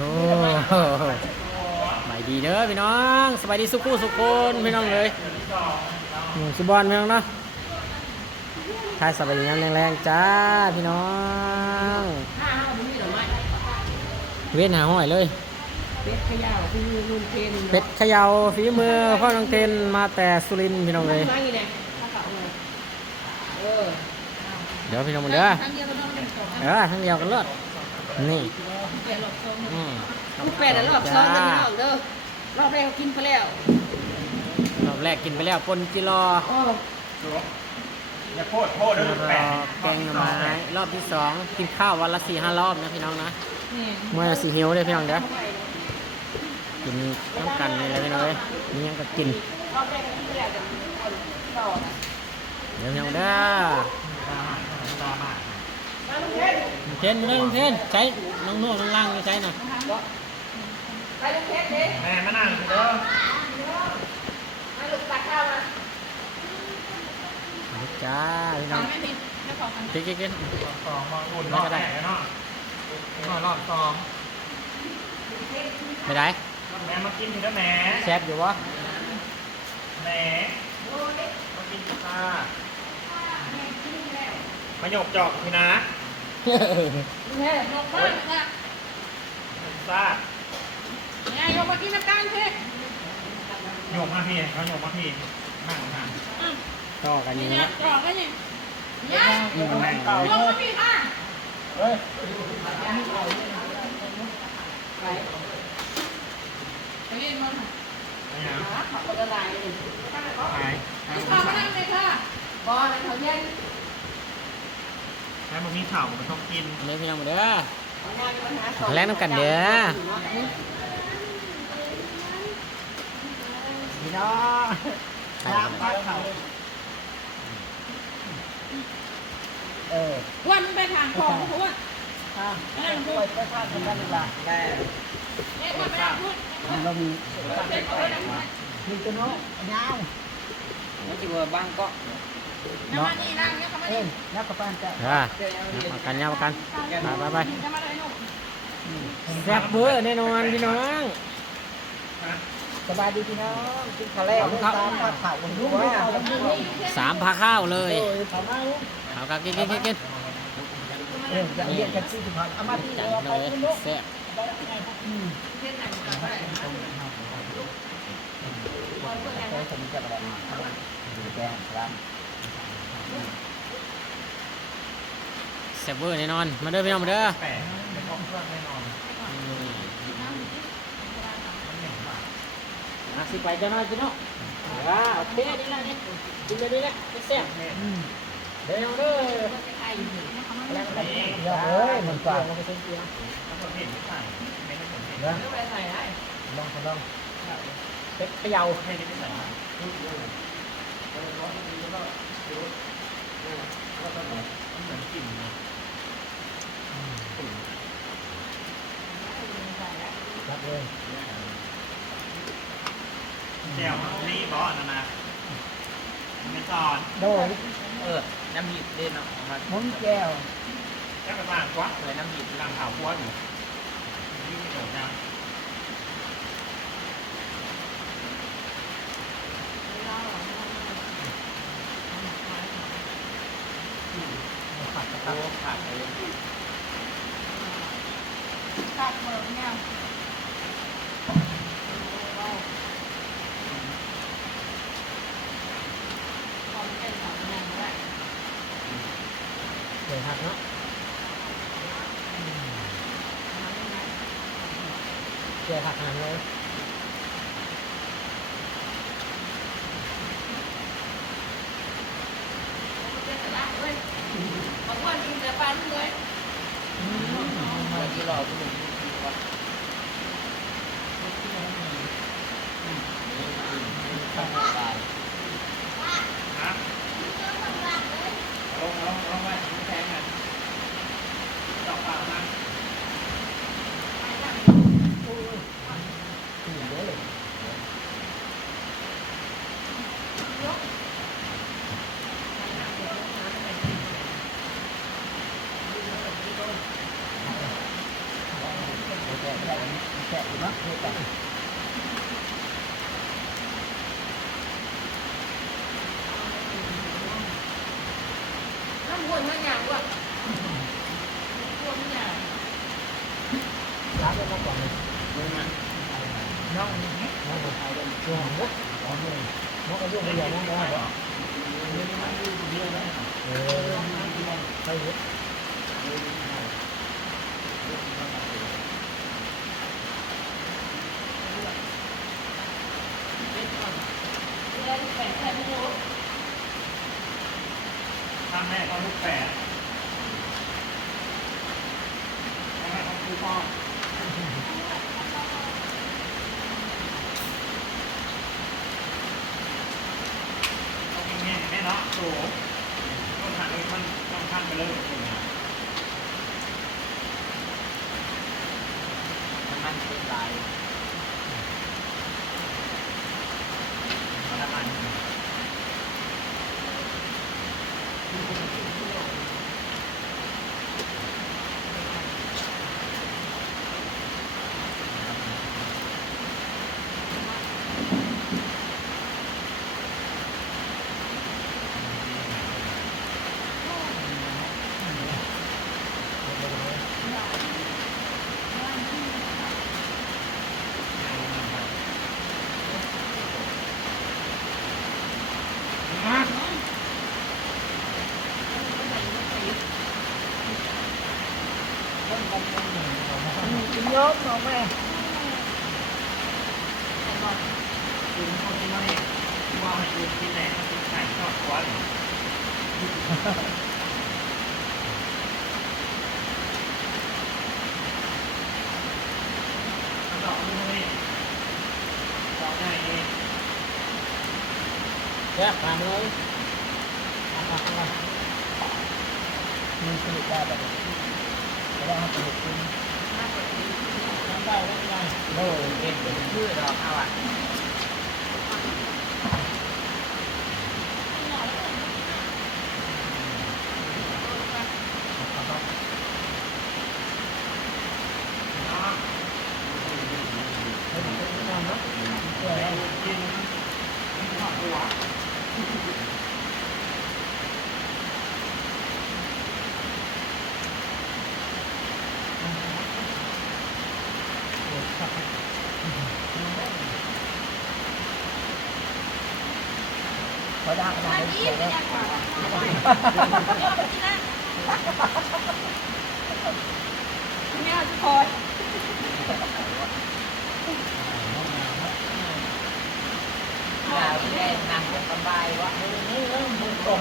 สบายดีเด้อพี่น้องสบายดีสุขุสุขคนพี่น้องเลยสุบอนพี่น้องเนาะทายสบายดีน้ำแรงๆจ้าพี่น้องเวียนหาห้อยเลยเป็ดเขย่าฝีมือลุงเทนเป็ดเขย่าฝีมือพ่อลุงเทนมาแต่สุรินทร์พี่น้องเลยเดี๋ยวพี่น้องมาเด้อทั้งเดียวกันเลิศนี่ลูกแปดรอบสองกันพี่น้องเด้อรอบแรกเขากินไปแล้วรอบแรกกินไปแล้วปนจิรออย่าโทษด้วยแปดแกงหน่อไม้รอบที่สองกินข้าววันละ4-5 รอบนะพี่น้องนะเมื่อสีหิวเลยพี่น้องเด้อกินน้ำกันอะไรพี่น้องเลยนี่ยังก็กินเดี๋ยวพี่น้องเด้อลุงเทนมาเลยลุงเทนใช้น้องโน่น้องล่างใช้หน่อยแม่มานั่งเด้อจ้าพี่น้องกินสองมองอุ่นรอบแรกเนาะรอบสองไม่ได้แม่มากินถึงแล้วแม่แซ่บอยู่วะแม่มากินข้าวมาหยกจอกพี่นะแม่ยกบ้านนะซ่าแม่ยกมากินน้ำตาลเพ่หยกมาพี่เขาหยกมาพี่นั่งนั่งต่อกันอย่างนี้ต่อกันอย่างนี้ยกมาพี่ค่ะเฮ้ยไปเล่นมันไม่เอาขับรถอะไรมานั่งเลยค่ะบอลเขาแย่งแล้วมันมีเข่ามันต้องกินเลยพี่น้องเด้อแรงน้ำกันเด้อพี่น้องน้ำปลาเข่าวันไปทางของพูดไปทางกันดีกว่าแม่วันไปทางพูดเรามีตัวน้องยาวนี่คือว่าบ้างก็น้ำมันนี่นั่งเนี่ยเขาไม่ได้นักกระปั้นจะมากันยาวกันไปแซ่บเบอร์แน่นอนพี่น้องสบายดีพี่น้องกินข้าวแรก3 ผักเผาผมรู้ว่า3 พาข้าวเลยเอากันกินจะเรียกกันซื้อถึงพันเอามาที่เราไปกินลูกแซ่บแซ่บเบอร์แน่นอนมาเด้อพี่น้องมาเด้อสิไปจะน้อยกินเนาะโอเคดีแล้วนี่กินเลยดีแล้วแซ่บเดี๋ยวเด้อแล้วก็เยอะเลยเหมือนกันลองเป็ดเขย่าเดี๋ยวรีบอสนะไม่สอนโดยน้ำหยิบเด่นเนาะมุ้งแก้วแก้วกระต่างกว่าเลยน้ำหยิบหลังขาวกว่าอยู่นี่ไม่โดดนะขาดไปเลยขาดเบิร์เนี่ยเดี๋ยวหักเนาะเดี๋ยวหักหางเลยบางวันกินแต่ปลาเลยที่รอผู้หนึ่งข้าวปลาฮะลงไปแทงกันดอกเปล่านะ แกะอยู่เนาะนี่แกะ น้ำวนทั้งอย่างว่ะวนทั้งอย่าง ร้านเล่นมาก่อนเลย น้องนี่ น้องคนไทยเป็นตัวของรถของเมืองน้องอายุไม่ใหญ่น้องได้หรอไปเยอะ ทำแม่เขาลูกแฝดแม่เขาคือพ่อต้องกินแม่แม่เนาะโถต้องหันเลยมันต้องทันไปเลยมันเป็นลายมัน ยกน้องแม่ กินคนที่ว่าเนี่ยว่าให้ดูกินแหล่ไก่ทอดควันดอกนี่นี่ดอกง่ายเอง แค่ผ่านเลยมีสนุกได้แบบแต่ว่าสนุกจริงทำได้ได้ไงโอ้เก่งเป็นชื่อดอกเอาอ่ะ กินทอดตัว เขาด่าขนาดนี้เสียแล้ว เนี่ยคอย ด่าไม่ได้นั่งสบายวะนี่เริ่มมือตรง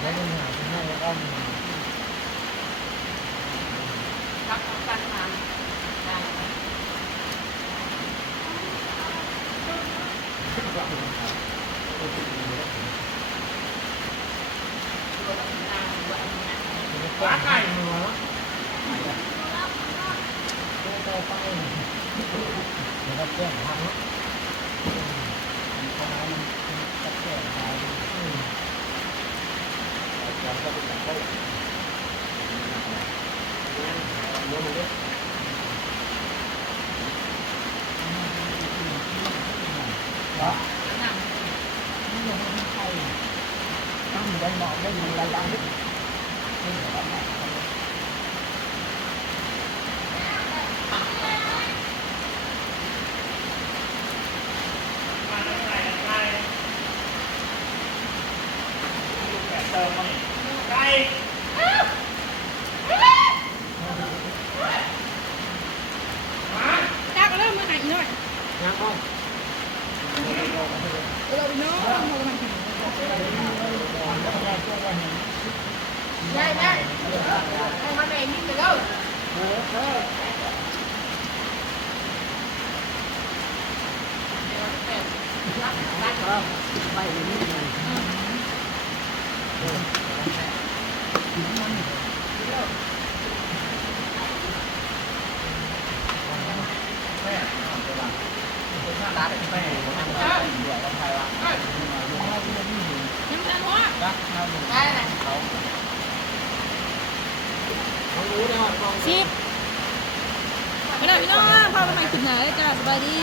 แล้วมันหาที่ให้อ้อม รักกันมาได้ ปลาไก่หัวโตไปเดี๋ยวเราแก้ทางเนาะเพราะมันจะแก้ทางเราก็เป็นแบบเขาเนื้อมันเล็กเหรอนี่ยังไม่ใช่ต้องมีได้หมอกได้มีอะไรบ้างนิดนี่เหรอเติมมาไก่ จักเริ่มมาหาอีหน่อย ยังอ้อม เราอีน้องเราทำถึงได้ได้ให้มาแม่นิ่งเลยเด้อ ไปนี่ไง แม่ตัดแม่ผมนั่งเดี๋ยวคนไทยวะ ยังทันวะ รักเราหนึ่ง ได้เลย เขา สิบไม่ได้พี่น้องพาไปใหม่ขึ้นหนาเลยจ้าสบายดี